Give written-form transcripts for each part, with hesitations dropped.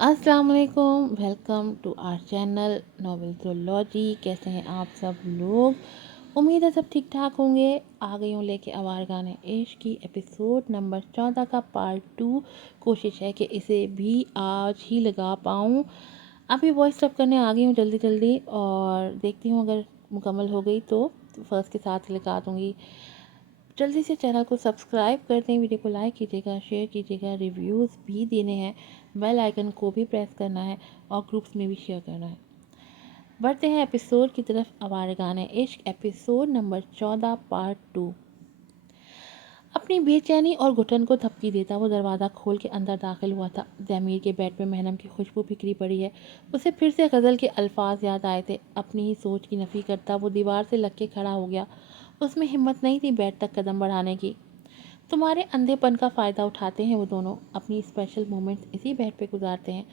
अस्सलाम वालेकुम, welcome to our channel नॉवेल्सोलॉजी। कैसे हैं आप सब लोग? उम्मीद है सब ठीक ठाक होंगे। आ गई हूँ लेके आवारगाने इश्क की एपिसोड नंबर 14 का पार्ट 2। कोशिश है कि इसे भी आज ही लगा पाऊँ। अभी वॉइस अप करने आ गई हूँ जल्दी जल्दी, और देखती हूँ अगर मुकम्मल हो गई तो फर्स्ट के साथ लगा दूँगी। जल्दी से चैनल को सब्सक्राइब कर दें, वीडियो को लाइक कीजिएगा, शेयर कीजिएगा, रिव्यूज़ भी देने हैं, बेल आइकन को भी प्रेस करना है और ग्रुप्स में भी शेयर करना है। बढ़ते हैं एपिसोड की तरफ। आवारगाने इश्क एपिसोड नंबर 14 पार्ट 2। अपनी बेचैनी और घुटन को थपकी देता वो दरवाज़ा खोल के अंदर दाखिल हुआ था। ज़मीर के बेड पे महनम की खुशबू बिखरी पड़ी है। उसे फिर से गज़ल के अल्फाज याद आए थे। अपनी ही सोच की नफ़ी करता वो दीवार से लग के खड़ा हो गया। उसमें हिम्मत नहीं थी बेड तक कदम बढ़ाने की। तुम्हारे अंधेपन का फ़ायदा उठाते हैं वो दोनों, अपनी स्पेशल मोमेंट्स इसी बेड पे गुजारते हैं।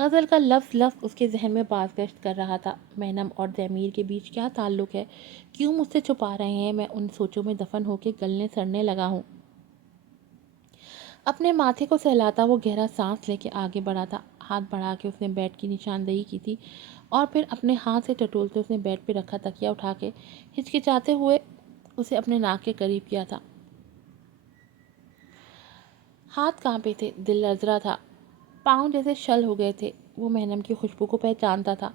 गज़ल का लफ्ज़ लफ्ज़ उसके जहन में बाज़गश्त कर रहा था। महनम और ज़मीर के बीच क्या ताल्लुक़ है? क्यों मुझसे छुपा रहे हैं? मैं उन सोचों में दफन होकर गलने सड़ने लगा हूँ। अपने माथे को सहलाता वो गहरा सांस लेके आगे बढ़ा था। हाथ बढ़ा के उसने बेड की निशानदेही की थी और फिर अपने हाथ से टटोलते उसने बेड पे रखा तकिया उठा के हिचकिचाते हुए उसे अपने नाक के करीब किया था। हाथ कांपे थे, दिल लर्ज़ था, पाँव जैसे शल हो गए थे। वो महनम की खुशबू को पहचानता था।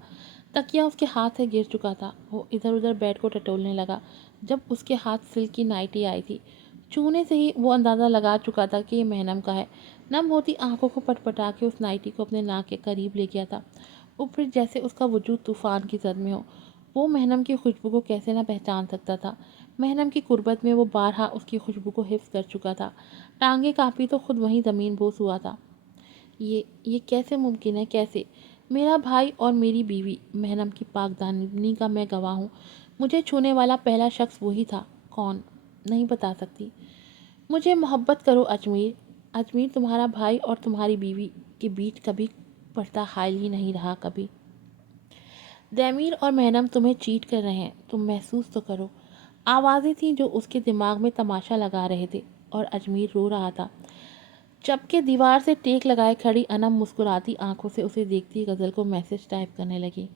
तकिया उसके हाथ से गिर चुका था। वो इधर उधर बेड को टटोलने लगा जब उसके हाथ सिल्क की नाइटी आई थी। छूने से ही वो अंदाज़ा लगा चुका था कि ये महनम का है। नम होती आंखों को पटपटा के उस नाइटी को अपने नाक के करीब ले गया था। ऊपर जैसे उसका वजूद तूफान की जद में हो। वो महनम की खुशबू को कैसे ना पहचान सकता था। महनम की कुर्बत में वो बारहा उसकी खुशबू को हिफ्ज़ कर चुका था। टांगे कांपी तो खुद वहीं ज़मीन बोस हुआ था। ये कैसे मुमकिन है? कैसे? मेरा भाई और मेरी बीवी, महनम की पाकदानी का मैं गवाह हूँ। मुझे छूने वाला पहला शख्स वही था। कौन? नहीं बता सकती। मुझे मोहब्बत करो अजमीर। अजमीर तुम्हारा भाई और तुम्हारी बीवी के बीच कभी पर्दा हायल ही नहीं रहा कभी। दैमीर और महनम तुम्हें चीट कर रहे हैं, तुम महसूस तो करो। आवाज़ें थीं जो उसके दिमाग में तमाशा लगा रहे थे, और अजमीर रो रहा था। जबकि दीवार से टेक लगाए खड़ी अनम मुस्कुराती आंखों से उसे देखती गज़ल को मैसेज टाइप करने लगी।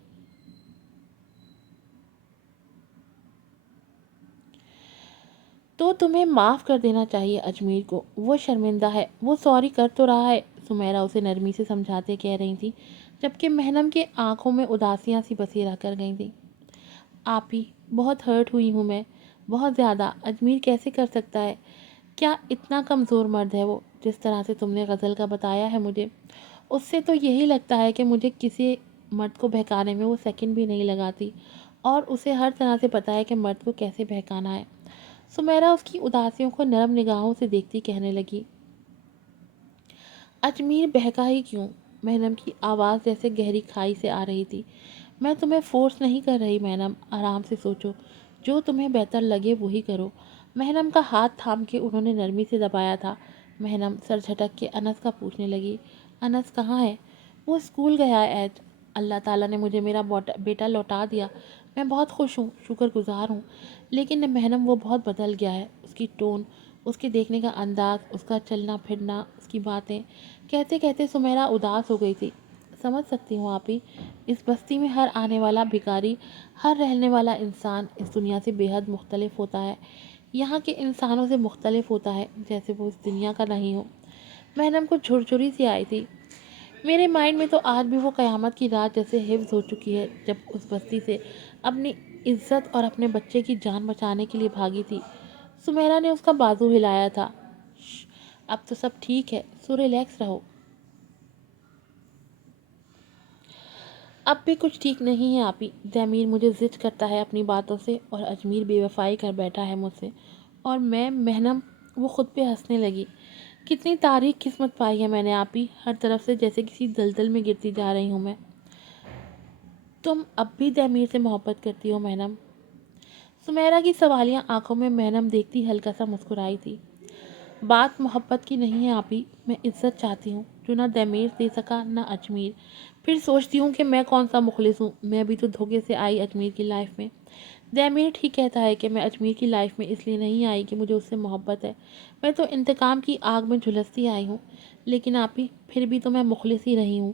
तो तुम्हें माफ़ कर देना चाहिए अजमीर को। वो शर्मिंदा है, वो सॉरी कर तो रहा है, सुमेरा उसे नरमी से समझाते कह रही थी, जबकि महनम के आंखों में उदासियां सी बसेरा कर गई थी। आप ही, बहुत हर्ट हुई हूँ मैं, बहुत ज़्यादा। अजमीर कैसे कर सकता है? क्या इतना कमज़ोर मर्द है वो? जिस तरह से तुमने गज़ल का बताया है मुझे, उससे तो यही लगता है कि मुझे किसी मर्द को बहकाने में वो सेकंड भी नहीं लगाती, और उसे हर तरह से पता है कि मर्द को कैसे बहकाना है। सुमेरा उसकी उदासियों को नरम निगाहों से देखती कहने लगी। अजमीर बहका ही क्यों? महनम की आवाज़ जैसे गहरी खाई से आ रही थी। मैं तुम्हें फोर्स नहीं कर रही महनम, आराम से सोचो, जो तुम्हें बेहतर लगे वही करो। महनम का हाथ थाम के उन्होंने नरमी से दबाया था। महनम सर झटक के अनस का पूछने लगी। अनस कहाँ है? वो स्कूल गया है ऐज। अल्लाह ताला ने मुझे मेरा बेटा लौटा दिया। मैं बहुत खुश हूँ, शुक्रगुजार हूँ। लेकिन महनम वो बहुत बदल गया है। उसकी टोन, उसके देखने का अंदाज़, उसका चलना फिरना, उसकी बातें। कहते कहते सुमेरा उदास हो गई थी। समझ सकती हूँ आप ही, इस बस्ती में हर आने वाला भिखारी, हर रहने वाला इंसान इस दुनिया से बेहद मुख्तलिफ होता है। यहाँ के इंसानों से मुख्तलिफ होता है, जैसे वो इस दुनिया का नहीं हो। महनम को झुरझुरी सी आई थी। मेरे माइंड में तो आज भी वो क़यामत की रात जैसे हिफ्ज़ हो चुकी है, जब उस बस्ती से अपनी इज्जत और अपने बच्चे की जान बचाने के लिए भागी थी। सुमेरा ने उसका बाजू हिलाया था। "श्श, अब तो सब ठीक है, सो रिलैक्स रहो। अब भी कुछ ठीक नहीं है आपी। ज़मीर मुझे ज़िद करता है अपनी बातों से, और अजमीर बेवफाई कर बैठा है मुझसे, और मैं महनम। वो खुद पे हंसने लगी। कितनी तारीख किस्मत पाई है मैंने आपी, हर तरफ से जैसे किसी दलदल में गिरती जा रही हूँ मैं। तुम अब भी ज़मीर से मोहब्बत करती हो महनम? सुमेरा की सवालिया आंखों में महनम देखती हल्का सा मुस्कुराई थी। बात मोहब्बत की नहीं है आपी, मैं इज्जत चाहती हूँ, जो ना दैमीर दे सका ना अजमीर। फिर सोचती हूँ कि मैं कौन सा मुखलिस हूँ, मैं भी तो धोखे से आई अजमीर की लाइफ में। दैमीर ठीक कहता है कि मैं अजमीर की लाइफ में इसलिए नहीं आई कि मुझे उससे मोहब्बत है। मैं तो इंतकाम की आग में झुलसती आई हूँ। لیکن آپ ہی پھر بھی تو میں مخلص ہی رہی ہوں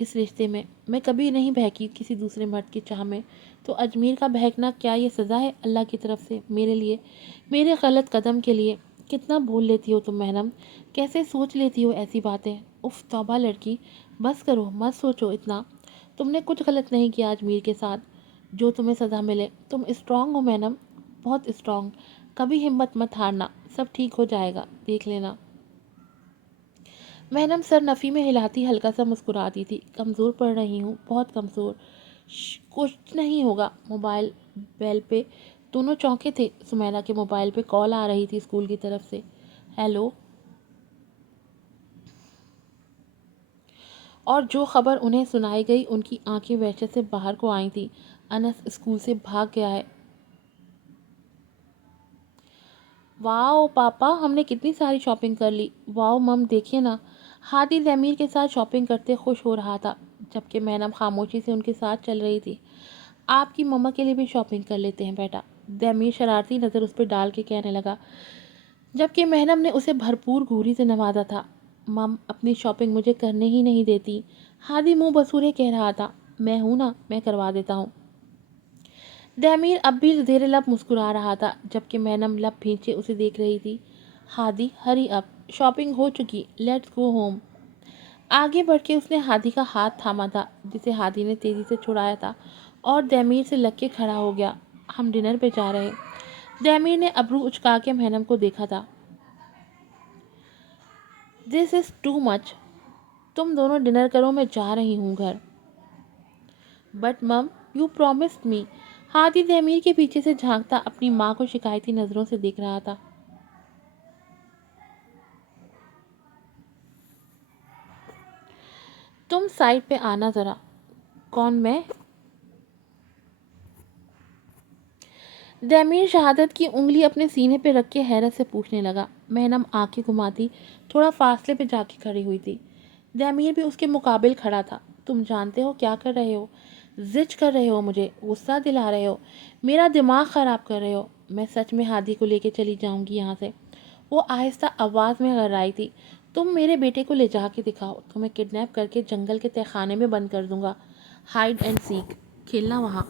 اس رشتے میں کبھی نہیں بہکی کسی دوسرے مرد کی چاہ میں. تو اجمیر کا بہکنا کیا یہ سزا ہے اللہ کی طرف سے میرے لیے، میرے غلط قدم کے لیے؟ کتنا بھول لیتی ہو تم محرم، کیسے سوچ لیتی ہو ایسی باتیں؟ اف توبہ لڑکی، بس کرو، مت سوچو اتنا. تم نے کچھ غلط نہیں کیا اجمیر کے ساتھ جو تمہیں سزا ملے. تم اسٹرانگ ہو محرم، بہت اسٹرانگ. کبھی ہمت مت ہارنا، سب ٹھیک ہو جائے گا، دیکھ لینا. محرم سر نفی میں ہلاتی ہلکا سا مسکراتی تھی. کمزور پڑ رہی ہوں، بہت کمزور. کچھ نہیں ہوگا. موبائل بیل پہ دونوں چونکے تھے. سمیرہ کے موبائل پہ کال آ رہی تھی اسکول کی طرف سے. ہیلو. اور جو خبر انہیں سنائی گئی ان کی آنکھیں وحشت سے باہر کو آئی تھیں. انس اسکول سے بھاگ گیا ہے. واؤ پاپا، ہم نے کتنی ساری شاپنگ کر لی. واؤ مم، دیکھیے نا. ہادی دمیر کے ساتھ شاپنگ کرتے خوش ہو رہا تھا جبکہ محنم خاموشی سے ان کے ساتھ چل رہی تھی. آپ کی مما کے لیے بھی شاپنگ کر لیتے ہیں بیٹا. دمیر شرارتی نظر اس پہ ڈال کے کہنے لگا جبکہ محنم نے اسے بھرپور گھوری سے نوازا تھا. مم اپنی شاپنگ مجھے کرنے ہی نہیں دیتی. ہادی منہ بسورے کہہ رہا تھا. میں ہوں نا، میں کروا دیتا ہوں. دمیر اب بھی زیر لب مسکرا رہا تھا جبکہ محنم لب بھینچے اسے دیکھ رہی تھی. ہادی ہری اپ، شاپنگ ہو چکی، لیٹس گو ہوم. آگے بڑھ کے اس نے ہادی کا ہاتھ تھاما تھا جسے ہادی نے تیزی سے چھڑایا تھا اور دمیر سے لگ کے کھڑا ہو گیا. ہم ڈنر پہ جا رہے. دمیر نے ابرو اچکا کے محنم کو دیکھا تھا. دس از ٹو مچ. تم دونوں ڈنر کرو، میں جا رہی ہوں گھر. بٹ مم یو پرومسڈ می. ہادی دمیر کے پیچھے سے جھانکتا اپنی ماں کو شکایتی نظروں سے دیکھ رہا تھا. تم سائڈ پہ آنا ذرا. کون، میں؟ دمیر شہادت کی انگلی اپنے سینے پہ رکھ کے حیرت سے پوچھنے لگا. محنم آنکھیں گھماتی تھوڑا فاصلے پہ جا کے کھڑی ہوئی تھی. دمیر بھی اس کے مقابل کھڑا تھا. تم جانتے ہو کیا کر رہے ہو؟ زج کر رہے ہو مجھے، غصہ دلا رہے ہو، میرا دماغ خراب کر رہے ہو. میں سچ میں ہادی کو لے کے چلی جاؤں گی یہاں سے. وہ آہستہ آواز میں غررائی تھی. تم میرے بیٹے کو لے جا کے دکھاؤ، تمہیں کڈنیپ کر کے جنگل کے تہہ خانے میں بند کر دوں گا. ہائیڈ اینڈ سیک کھیلنا وہاں.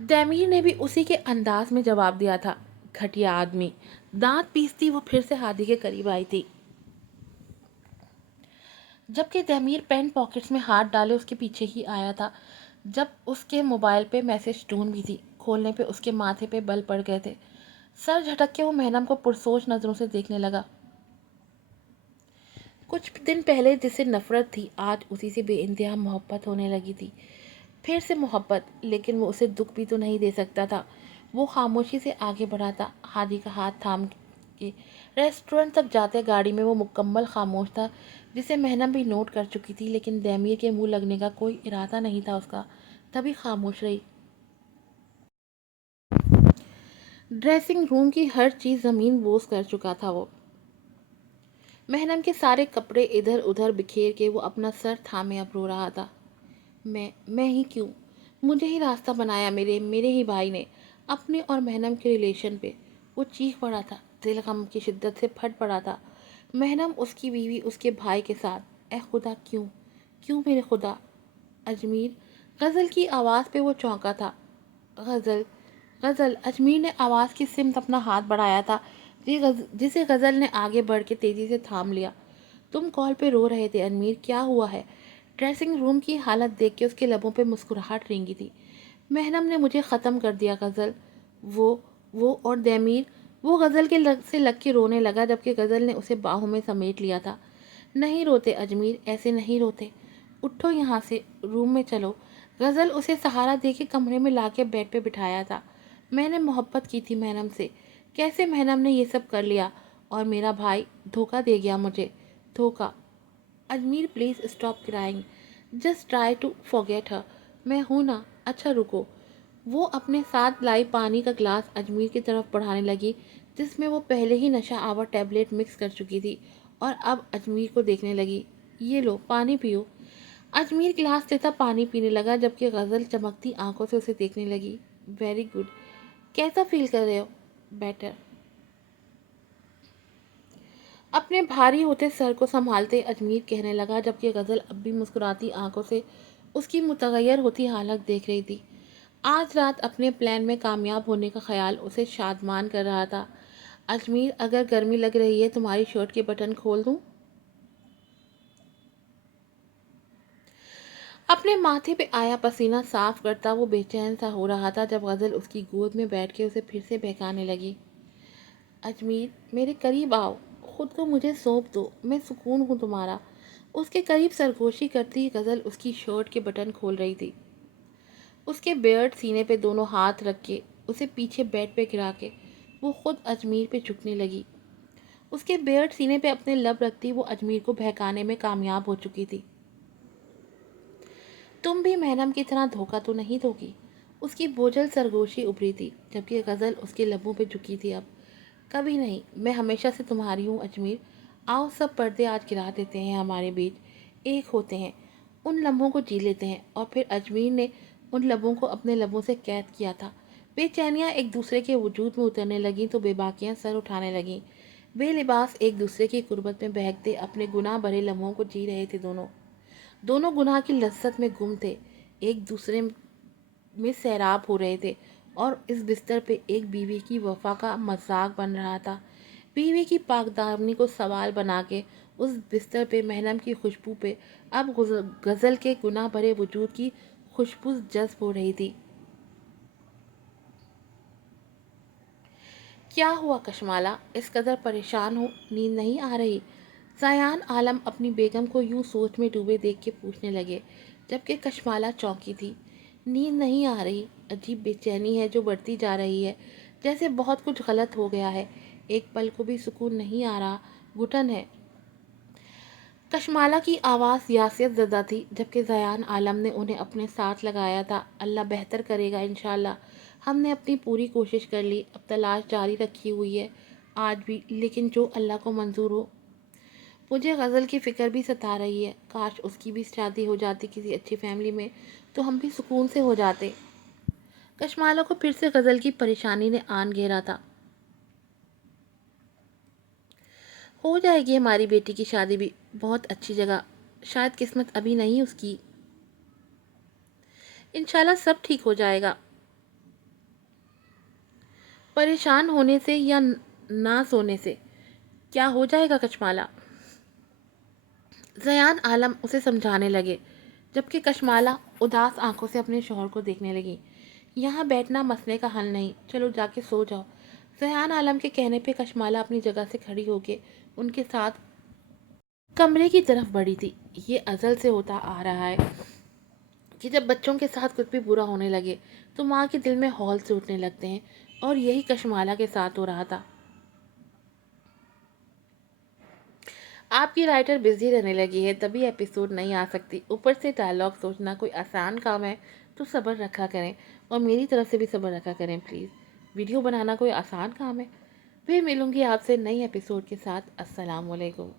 دمیر نے بھی اسی کے انداز میں جواب دیا تھا. گھٹیا آدمی. دانت پیستی وہ پھر سے ہادی کے قریب آئی تھی جبکہ دمیر پینٹ پاکٹس میں ہاتھ ڈالے اس کے پیچھے ہی آیا تھا. جب اس کے موبائل پہ میسج ٹون بھی تھی. کھولنے پہ اس کے ماتھے پہ بل پڑ گئے تھے. سر جھٹک کے وہ محنم کو پرسوچ نظروں سے دیکھنے لگا. کچھ دن پہلے جس سے نفرت تھی آج اسی سے بے انتہا محبت ہونے لگی تھی. پھر سے محبت، لیکن وہ اسے دکھ بھی تو نہیں دے سکتا تھا. وہ خاموشی سے آگے بڑھا تھا ہادی کا ہاتھ تھام کے. ریسٹورنٹ تک جاتے گاڑی میں وہ مکمل خاموش تھا جسے محنم بھی نوٹ کر چکی تھی، لیکن دمیر کے منہ لگنے کا کوئی ارادہ نہیں تھا اس کا. تبھی خاموش رہی. ڈریسنگ روم کی ہر چیز زمین بوس کر چکا تھا وہ. محنم کے سارے کپڑے ادھر ادھر بکھیر کے وہ اپنا سر تھامے اب رو رہا تھا. میں ہی کیوں؟ مجھے ہی راستہ بنایا میرے ہی بھائی نے اپنے اور محنم کے ریلیشن پہ. وہ چیخ پڑا تھا. دل غم کی شدت سے پھٹ پڑا تھا. محنم اس کی بیوی اس کے بھائی کے ساتھ. اے خدا، کیوں میرے خدا؟ اجمیر. غزل کی آواز پہ وہ چونکا تھا. غزل. اجمیر نے آواز کی سمت اپنا ہاتھ بڑھایا تھا جسے غزل نے آگے بڑھ کے تیزی سے تھام لیا. تم کال پہ رو رہے تھے اجمیر، کیا ہوا ہے؟ ڈریسنگ روم کی حالت دیکھ کے اس کے لبوں پہ مسکراہٹ رینگی تھی. محنم نے مجھے ختم کر دیا غزل. وہ اور دمیر. وہ غزل کے سے لگ کے رونے لگا جبکہ غزل نے اسے باہوں میں سمیٹ لیا تھا. نہیں روتے اجمیر، ایسے نہیں روتے. اٹھو یہاں سے، روم میں چلو. غزل اسے سہارا دے کے کمرے میں لا کے بیڈ پہ بٹھایا تھا. میں نے محبت کی تھی محنم سے. کیسے محنم نے یہ سب کر لیا؟ اور میرا بھائی دھوکہ دے گیا مجھے. دھوکہ. Ajmer please stop crying. Just try to forget her. میں ہوں نا. اچھا رکو. وہ اپنے ساتھ لائی پانی کا گلاس اجمیر کی طرف بڑھانے لگی جس میں وہ پہلے ہی نشہ آور ٹیبلٹ مکس کر چکی تھی اور اب اجمیر کو دیکھنے لگی. یہ لو پانی پیو. اجمیر گلاس لیتا پانی پینے لگا جبکہ غزل چمکتی آنکھوں سے اسے دیکھنے لگی. Very good. कैसा फील कर रहे हो? बेटर। अपने भारी होते सर को संभालते अजमीर कहने लगा, जबकि गज़ल अब भी मुस्कुराती आंखों से उसकी मुतगैर होती हालत देख रही थी। आज रात अपने प्लान में कामयाब होने का ख्याल उसे शादमान कर रहा था। अजमीर, अगर गर्मी लग रही है तुम्हारी शर्ट के बटन खोल दूं? अपने माथे पे आया पसीना साफ करता वो बेचैन सा हो रहा था जब गज़ल उसकी गोद में बैठ के उसे फिर से बहकाने लगी। अजमीर, मेरे करीब आओ, खुद को मुझे सौंप दो, मैं सुकून हूँ तुम्हारा। उसके करीब सरगोशी करती गज़ल उसकी शर्ट के बटन खोल रही थी। उसके बेयर्ड सीने पे दोनों हाथ रख के उसे पीछे बेड पे गिरा के वो खुद अजमीर पे झुकने लगी। उसके बेयर्ड सीने पे अपने लब रखती वो अजमीर को बहकाने में कामयाब हो चुकी थी। तुम भी मैडम की तरह धोखा तो नहीं दोगी? उसकी बोझल सरगोशी उभरी थी, जबकि गज़ल उसके लबों पे झुकी थी। अब कभी नहीं, मैं हमेशा से तुम्हारी हूँ अजमीर। आओ सब पर्दे आज गिरा देते हैं, हमारे बीच एक होते हैं, उन लम्हों को जी लेते हैं। और फिर अजमीर ने उन लबों को अपने लबों से कैद किया था। बेचैनियाँ एक दूसरे के वजूद में उतरने लगीं तो बेबाकियाँ सर उठाने लगीं। बेलिबास एक दूसरे की कुर्बत में बहकते अपने गुनाह भरे लम्हों को जी रहे थे। दोनों दोनों गुनाह की लज्जत में गुम थे, एक दूसरे में सैराब हो रहे थे। और इस बिस्तर पे एक बीवी की वफा का मजाक बन रहा था। बीवी की पाकदामनी को सवाल बना के उस बिस्तर पे महनम की खुशबू पे अब गज़ल के गुनाह भरे वजूद की खुशबू जज्ब हो रही थी। क्या हुआ कशमाला, इस कदर परेशान हो? नींद नहीं आ रही? ज़यान आलम अपनी बेगम को यूं सोच में डूबे देख के पूछने लगे, जबकि कशमाला चौंकी थी। नींद नहीं आ रही? अजीब बेचैनी है जो बढ़ती जा रही है, जैसे बहुत कुछ गलत हो गया है। एक पल को भी सुकून नहीं आ रहा, घुटन है। कशमाला की आवाज़ यासियत ज़दा थी, जबकि ज़यान आलम ने उन्हें अपने साथ लगाया था। अल्लाह बेहतर करेगा इंशाल्लाह। हमने अपनी पूरी कोशिश कर ली, अब तलाश जारी रखी हुई है आज भी, लेकिन जो अल्लाह को मंजूर हो। मुझे गज़ल की फ़िक्र भी सता रही है, काश उसकी भी शादी हो जाती किसी अच्छी फैमिली में, तो हम भी सुकून से हो जाते। कशमाला को फिर से गज़ल की परेशानी ने आन घेरा था। हो जाएगी हमारी बेटी की शादी भी बहुत अच्छी जगह, शायद किस्मत अभी नहीं उसकी। इंशाल्लाह सब ठीक हो जाएगा। परेशान होने से या ना सोने से क्या हो जाएगा कशमाला? ज़यान आलम उसे समझाने लगे, जबकि कशमाला उदास आंखों से अपने शौहर को देखने लगी। यहाँ बैठना मसले का हल नहीं, चलो जाके सो जाओ। ज़यान आलम के कहने पे कशमाला अपनी जगह से खड़ी होके उनके साथ कमरे की तरफ बढ़ी थी। ये अज़ल से होता आ रहा है कि जब बच्चों के साथ कुछ भी बुरा होने लगे तो माँ के दिल में हौल से उठने लगते हैं, और यही कशमाला के साथ हो रहा था। आपकी राइटर बिजी रहने लगी है, तभी एपिसोड नहीं आ सकती। ऊपर से डायलॉग सोचना कोई आसान काम है, तो सब्र रखा करें, और मेरी तरफ से भी सब्र रखा करें प्लीज़। वीडियो बनाना कोई आसान काम है? फिर मिलूंगी आपसे नई एपिसोड के साथ। अस्सलाम वालेकुम।